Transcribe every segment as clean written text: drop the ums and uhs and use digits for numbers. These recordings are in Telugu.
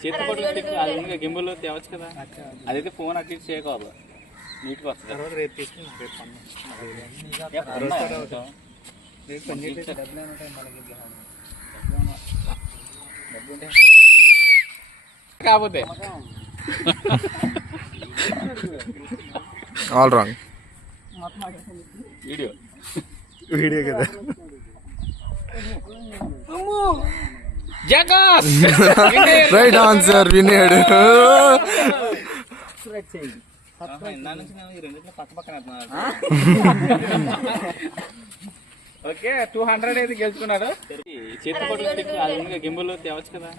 చేతి పట్టు గింబుల్ తేవచ్చు కదా, అదైతే ఫోన్ అటు ఇటు చేయకూడదు, నీట్గా వస్తుంది. రేపు తీసుకుని కాకపోతే ఆల్ రాంగ్ వీడియో కదా. రైట్ ఆన్సర్ వినేడు. ఓకే 200 అయితే గెలుచుకున్నాడు. చేతి పట్టు గింబుల్ తేవచ్చు కదా,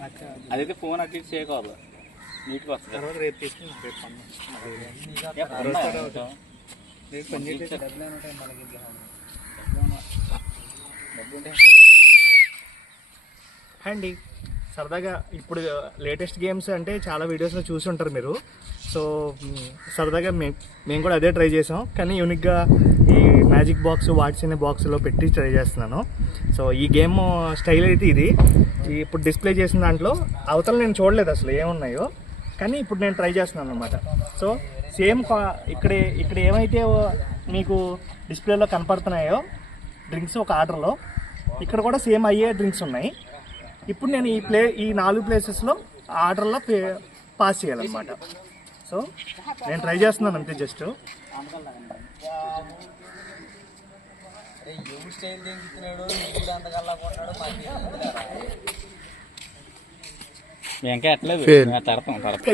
అదైతే ఫోన్ అటు ఇటు చేయకూడదు, నీట్గా వస్తుంది. రేపు తీసుకుని అండి సరదాగా ఇప్పుడు లేటెస్ట్ గేమ్స్ అంటే చాలా వీడియోస్లో చూసి ఉంటారు మీరు. సో సరదాగా మేము కూడా అదే ట్రై చేసాం, కానీ యూనిక్గా ఈ మ్యాజిక్ బాక్స్ వాట్స్ అనే బాక్స్లో పెట్టి ట్రై చేస్తున్నాను. సో ఈ గేమ్ స్టైల్ అయితే ఇది ఇప్పుడు డిస్ప్లే చేసిన దాంట్లో అవతల నేను చూడలేదు అసలు ఏమున్నాయో, కానీ ఇప్పుడు నేను ట్రై చేస్తున్నాను అనమాట. సో సేమ్ ఇక్కడ ఏమైతే మీకు డిస్ప్లేలో కనపడుతున్నాయో డ్రింక్స్ ఒక ఆర్డర్లో, ఇక్కడ కూడా సేమ్ అయ్యే డ్రింక్స్ ఉన్నాయి. ఇప్పుడు నేను ఈ 4 ప్లేసెస్లో ఆర్డర్లో పాస్ చేయాలన్నమాట. సో నేను ట్రై చేస్తున్నాను అంతే. జస్ట్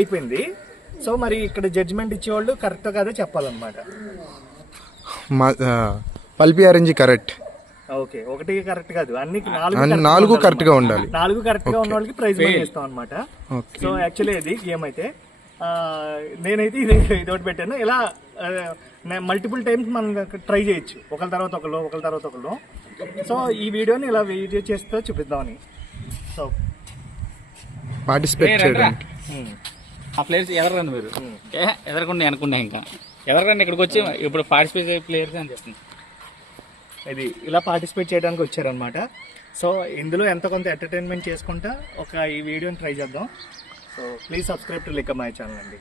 అయిపోయింది. సో మరి ఇక్కడ జడ్జిమెంట్ ఇచ్చేవాళ్ళు కరెక్ట్ కాదే చెప్పాలన్నమాట. Pulpy orange correct. ఓకే, ఒకటి కరెక్ట్ కాదు, అన్ని 4 కరెక్ట్ గా ఉండాలి. 4 కరెక్ట్ గా ఉన్న వాళ్ళకి ప్రైజ్ మనీ ఇస్తాం అనమాట. సో యాక్చువల్లీ ఇది గేమ్ అయితే నేనైతే ఇది ఒకటి పెట్టాను. ఇలా మల్టిపుల్ టైమ్స్ మనం ట్రై చేయొచ్చు, ఒకరి తర్వాత ఒకరు. సో ఈ వీడియోని ఇలా వీడియో చేస్తూ చూపిద్దామని. సో పార్టిసిపేట్ చేయడం. ఆ ప్లేయర్స్ ఎదరండి మీరు, ఎదరకుండా అనుకున్నా, ఇంకా ఎదరండి ఇక్కడికి వచ్చి ఇప్పుడు పార్టిసిపేట్ ప్లేయర్స్ అని చెప్తుంది. ఇది ఇలా పార్టిసిపేట్ చేయడానికి వచ్చారనమాట. సో ఇందులో ఎంత కొంత ఎంటర్టైన్మెంట్ చేసుకుంటా ఈ వీడియోని ట్రై చేద్దాం. సో ప్లీజ్ సబ్స్క్రైబ్ టు లిక్కమాయ ఛానల్ అండి.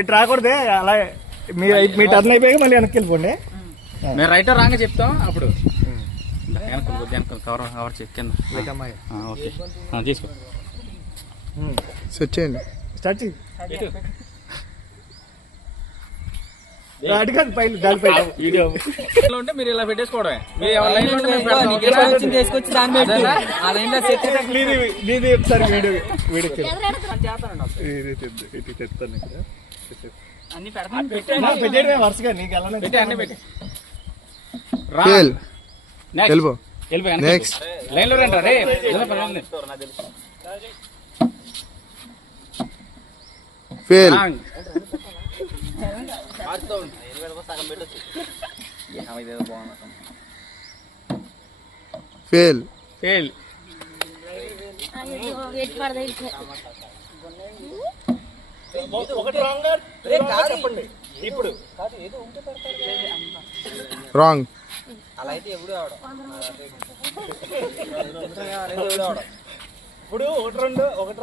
ఇటు రాకూడదే, అలా మీ టర్న్ అయిపోయాక మళ్ళీ వెనక్కి వెళ్ళిపోండి. మేము రైట్ రాంగ్ చెప్తాం, అప్పుడు కవర్ కింద ఓకే తీసుకో. సెట్ చేయండి, స్టార్ట్ చేయి. ఉంటే మీరు ఇలా పెట్టేసుకోవడమే. వరుసగా నెక్స్ట్ లైన్ లో రండి. ఫెయిల్. ఫెయిల్. ఫెయిల్. ఇప్పుడు రాంగ్. ఇప్పుడు ఒకటి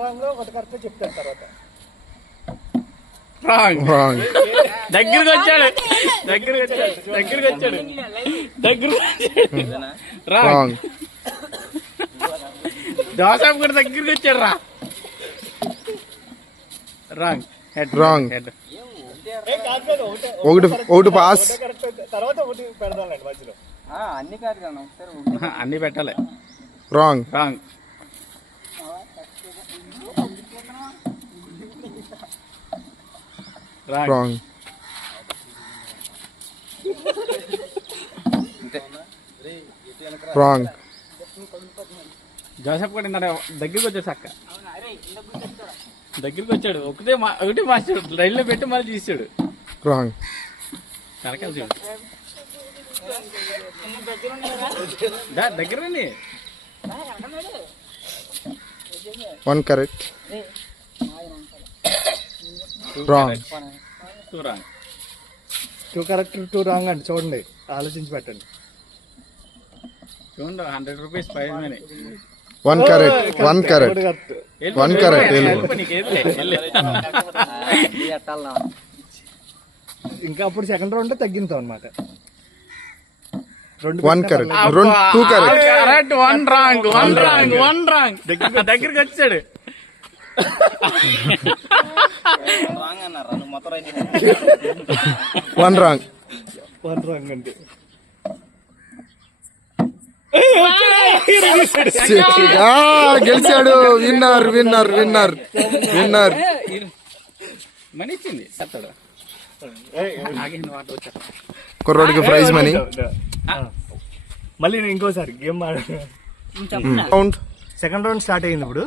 రాంగ్ ఒకటి కరెక్ట్ చెప్తారు తర్వాత. రాంగ్. దగ్గరికి వచ్చాడు. రాంగ్. జోసఫ్ కూడా దగ్గరికి వచ్చాడు రా. రాంగ్. రాంగ్. ఒకటి పాస్. తర్వాత ఒకటి పెడదాండి మధ్యలో. అన్ని పెట్టాలి. Wrong. Wrong. Wrong. Wrong. Joseph కూడా దగ్గరికి వచ్చాడు. అక్క దగ్గరికి వచ్చాడు. ఒకటి మార్చాడు, రైల్లో పెట్టి మళ్ళీ తీసాడు. రాంగ్. కనకాల చూడు దగ్గరండి. 1 correct. Wrong. 2 wrong. 2 correct 2 wrong అండి. చూడండి, ఆలోచించి పెట్టండి. చూడండి 100 rupees prize money. 1 carat. 1 carat. 1 carat. ఇంకా అప్పుడు సెకండ్ రౌండ్ తగ్గింతాం అనమాట. 1 carat. 2 carat. Correct. One wrong దగ్గరికి వచ్చాడు. 1 wrong. 1 రాంగ్ అంటే గెలిచాడు. విన్నర్. మనీ ఇచ్చింది చెప్తాడు. కుర్రోడికి ప్రైజ్ మనీ. మళ్ళీ నేను ఇంకోసారి game round second round start అయింది ఇప్పుడు.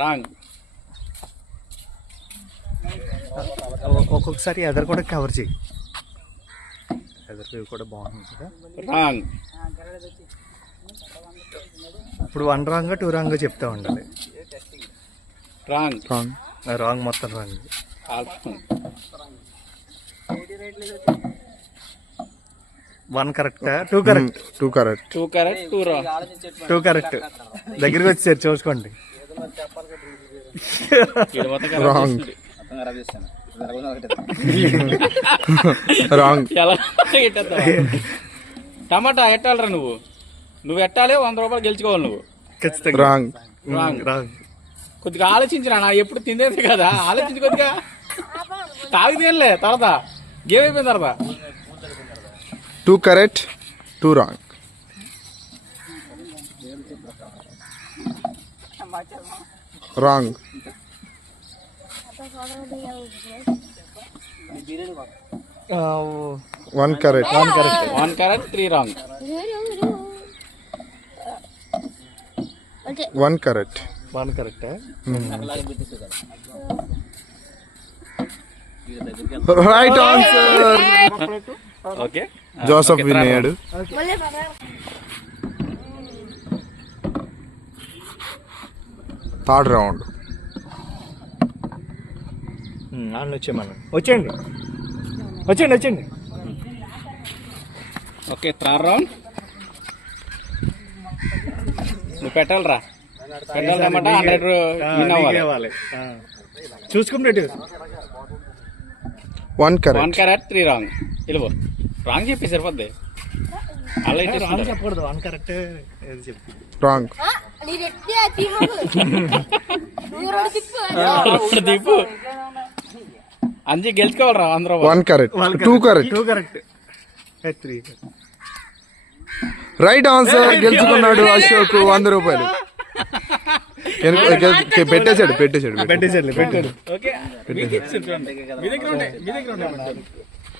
రాంగ్. ఒక్కొక్కసారి ఎదర్ కూడా కవర్ చేయి. ఎదర్ వ్యూ కూడా బాగుంది కదా. రాంగ్. ఇప్పుడు 1 రాంగ్ 2 రాంగ్ చెప్తా ఉండాలి. రాంగ్. రాంగ్ మొత్తం wrong. 1 correct. 2 correct. 2 carat. 2 correct 2 wrong. 2 correct. దగ్గరికి వచ్చారు చూసుకోండి. రాంగ్. రాంగ్. ఎలా టమాటా ఎట్టాలరా నువ్వు ఎట్టాలి. 100 రూపాయలు గెలుచుకోవాలి నువ్వు. ఖచ్చితంగా రాంగ్. రాంగ్. కొద్దిగా ఆలోచించిన నా ఎప్పుడు తినేది కదా. ఆలోచించి కొద్దిగా తాగి తినలే. తర్వాత గేమ్ అయిపోయిన తర్వాత 2 carat. 2 wrong. Wrong. 1 carat. 1 correct 3 wrong. 1 carat. 1 correct. Right answer. Okay Joseph win అయ్యాడు. Third round. వచ్చేయండి. Okay third round. నువ్వు పెట్టాలరా. పెట్టాలన్నమాట. 100 విన్ అవ్వాలి. చూసుకున్నట్టు 1 carat. 1 correct 3 wrong. ఇలువ రాంగ్ చెప్పి సరిపోద్ది. అలా రాంగ్ చెప్పకూడదు. 1 కరెక్ట్ చెప్పి. రాంగ్. దీపు అంజీ గెలుచుకోవాలరా 100 రూపాయలు. 1 carat. 2 carat. 2 correct. 3 right answer. గెలుచుకున్నాడు అశోక్ 100 రూపాయలు. పెట్టేశాడు. పెట్టాడు. ఓకే మీకు ఇచ్చారు చూడండి. మీ దగ్గర ఉంటాయి.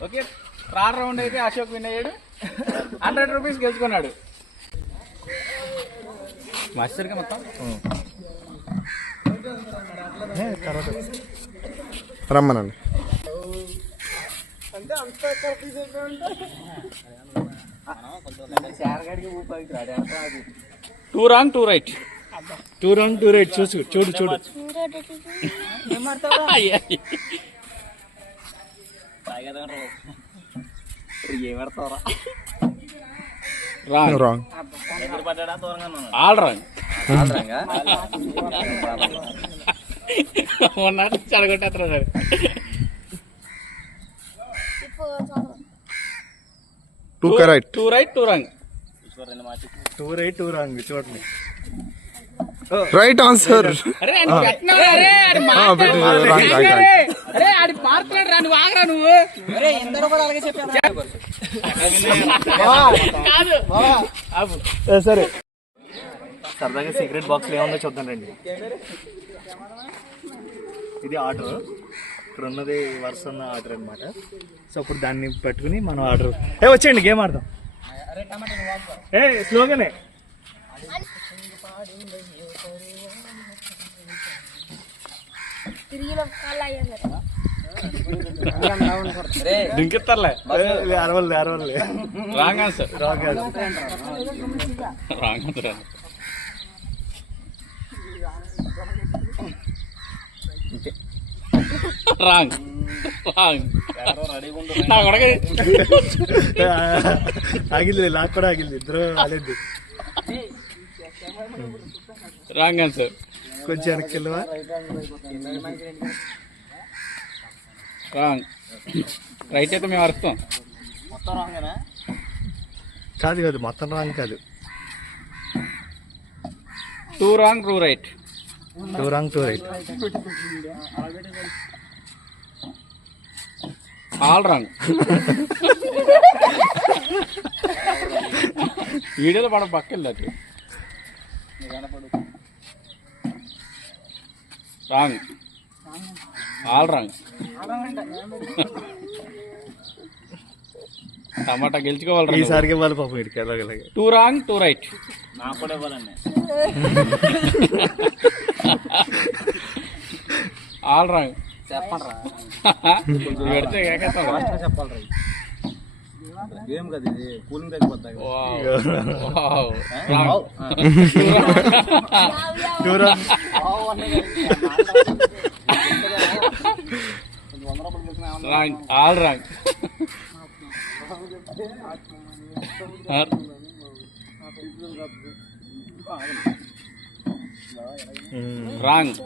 ఓకే థర్డ్ రౌండ్ అయితే అశోక్ విన్ అయ్యాడు. 100 రూపీస్ గెలుచుకున్నాడు. మాస్టర్గా మొత్తం రమ్మనండి. Two wrong 2 right. 2 wrong 2 right. చూడు. రాంగ్. All wrong. ఉన్నట్టు చెడగొట్టేస్తారు sir. 2 carat. 2 right 2 wrong. 2 right 2 wrong. చూడండి. Right answer. అరే నువ్వు పెట్టినావు. అరే ఆడి మాట్లాడు. అరే ఆడి మాట్లాడు రా. నువ్వు ఆగరా నువ్వు. అరే ఎందరో కూడా అలాగే చెప్పారు. కాదు ఆపు. సరే సరదాగా సీక్రెట్ బాక్స్లో ఏముందో చూద్దాం రండి. ఇది ఆర్డర్. ఇక్కడ ఉన్నది వరుస ఉన్న ఆర్డర్ అనమాట. సో ఇప్పుడు దాన్ని పెట్టుకుని మనం ఆర్డర్ వచ్చేయండి. గేమ్ ఆడదాం. స్లోగానే. దింకెత్తారులే. అరవలే. Wrong answer. Wrong answer. Wrong wrong నా కొడక ఆగింది, నాకు కూడా ఆగింది, ఇద్దరు ఆలేదు. Wrong answer. కొంచెం వెనక్కి వెళ్ళవా? రాంగ్. రైట్ అయితే మేము అరుస్తాం. కాదు కాదు, మొత్తం రాంగ్ కాదు. 2 wrong 2 right. 2 wrong 2 right. All wrong. వీడియోలో పడ పక్కెళ్ళచ్చు. రాంగ్. All wrong. టమాటా గెలుచుకోవాలి. ఈసారికి ఇవ్వాలి పాపం వీడికి. అలాగే 2 wrong 2 right. నాకు కూడా ఇవ్వాలండి. All wrong. చెప్పండి పెడితే చెప్పాలి. గేమ్ కదా ఇది, కూలింగ్ తగ్గిపోతాయి. Wrong. All wrong. Wrong.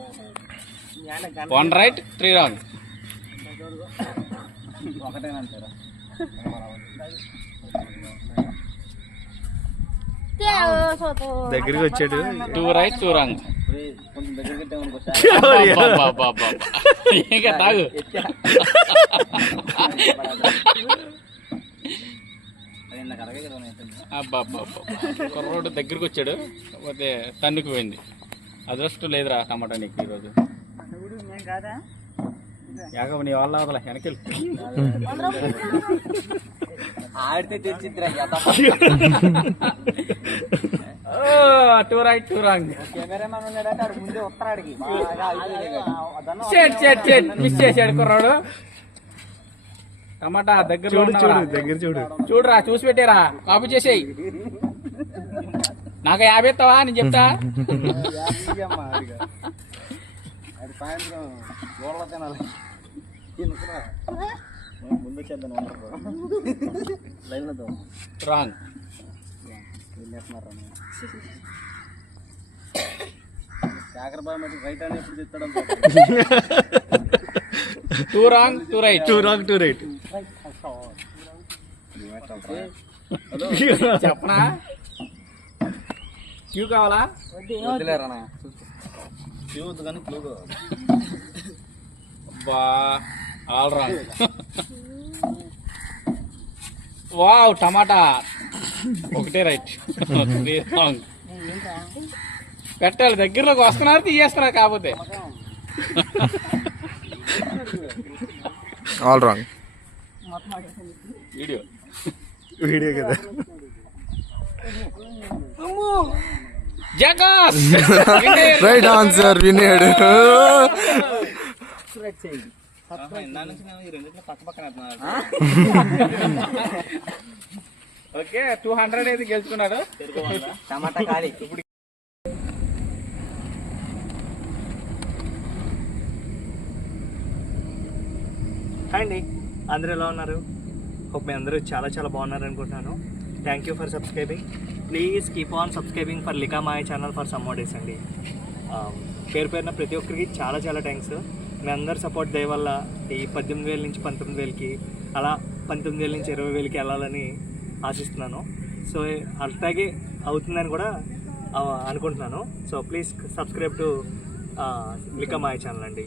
1 right 3 wrong. దగ్గరికి వచ్చాడు. 2 right 2 wrong. ఇంకా తాగు. కుర్రోడు దగ్గరికి వచ్చాడు, కాకపోతే తన్నుకు పోయింది. అదృష్టం లేదురా టమాటా నీకు ఈరోజు. యాగవ నీ వాళ్ళ అవతల వెనకెళ్ళి ఆడితే తెచ్చిద్దిరా. 2 right 2 wrong. మిస్ చేశాడు కుర్రాడు. టమాటా దగ్గర చూడురా, చూసి పెట్టారా, కాపీ చేసేయి. నాకు 50 ఇస్తావా నేను చెప్తా. Wrong. 2 wrong 2 right. 2 wrong 2 right. చెప్పనా? క్యూ కావాలా? బా ఆల్ రాంగ్. వావ్ టమాటా ఒకటే రైట్. 3 wrong. పెట్టాలి, దగ్గరలోకి వస్తున్నారు తీయేస్తున్నారు. కాకపోతే ఆల్ రాంగ్. వీడియో కదా. జగాస్ రైట్ ఆన్సర్ వినేడు. ఓకే 200 అయితే గెలుచుకున్నాడు. టమాటా ఖాళీ. హాయ్ అండి, అందరూ ఎలా ఉన్నారు? హోప్ మీ అందరూ చాలా చాలా బాగున్నారు అనుకుంటున్నాను. Thank you for subscribing. Please keep on subscribing for లికా మాయ channel for some more days అండి. పేరు పేరున ప్రతి ఒక్కరికి చాలా చాలా థ్యాంక్స్. మీ అందరు సపోర్ట్ దయ వల్ల ఈ 18,000 నుంచి 19,000కి, అలా 19,000 నుంచి 20,000కి వెళ్ళాలని ఆశిస్తున్నాను. సో అలాగే అవుతుందని కూడా అనుకుంటున్నాను. సో ప్లీజ్ సబ్స్క్రైబ్ టు లికా మాయ ఛానల్ అండి.